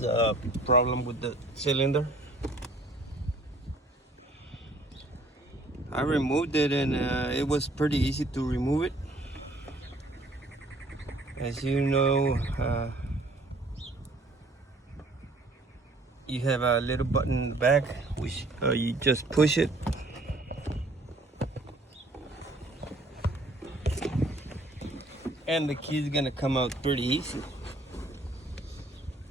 was a problem with the cylinder. I removed it, and it was pretty easy to remove it. As you know, you have a little button in the back, which you just push it. And the key is gonna come out pretty easy.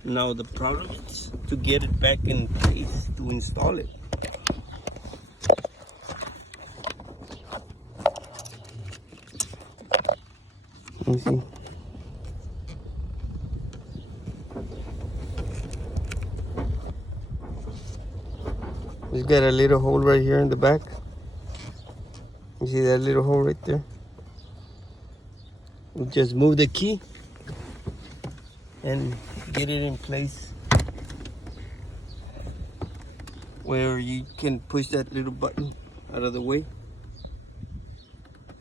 Now the problem is to get it back in place to install it. Let me see. It's got a little hole right here in the back. You see that little hole right there? You just move the key and get it in place where you can push that little button out of the way.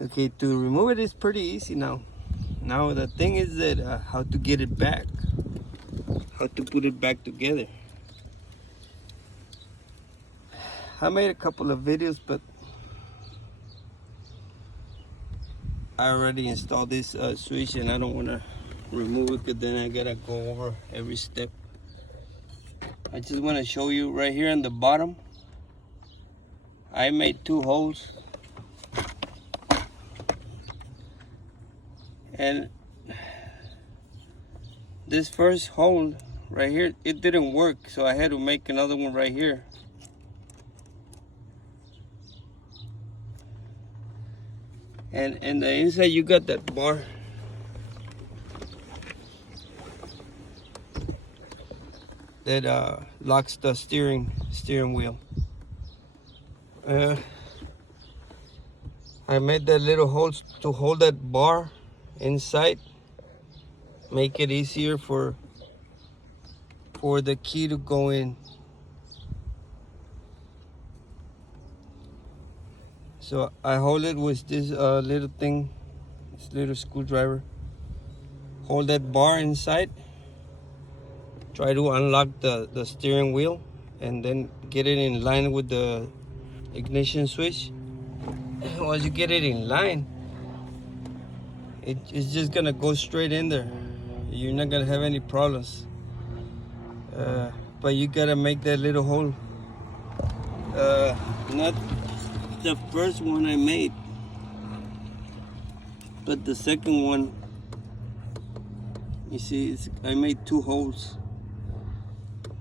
Okay, to remove it is pretty easy now. Now the thing is that how to get it back, how to put it back together. I made a couple of videos, but I already installed this switch, and I don't want to remove it because then I gotta go over every step. I just want to show you right here on the bottom. I made 2 holes, and this first hole right here, it didn't work, so I had to make another one right here. And the inside you got that bar that locks the steering wheel. I made that little holes to hold that bar inside, make it easier for the key to go in. So I hold it with this little thing, this little screwdriver. Hold that bar inside. Try to unlock the steering wheel, and then get it in line with the ignition switch. Once you get it in line, it's just gonna go straight in there. You're not gonna have any problems. But you gotta make that little hole. Not the first one I made, but the second one, you see, I made 2 holes.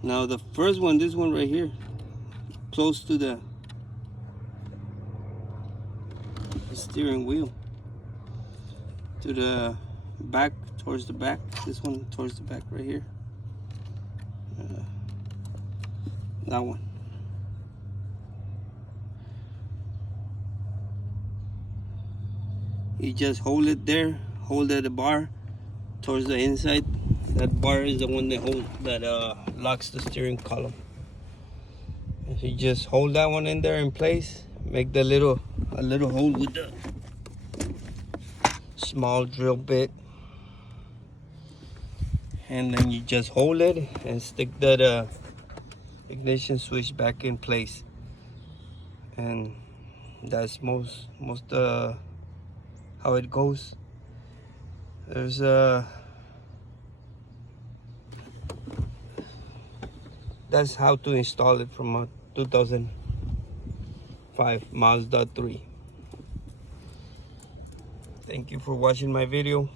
Now the first one, this one right here, close to the steering wheel, to the back, towards the back. This one towards the back right here. That one. You just hold it there, hold at the bar towards the inside. That bar is the one that locks the steering column. If you just hold that one in there in place, make a little hole with the small drill bit, and then you just hold it and stick that ignition switch back in place. And that's most how it goes. There's that's how to install it from a 2005 Mazda 3. Thank you for watching my video.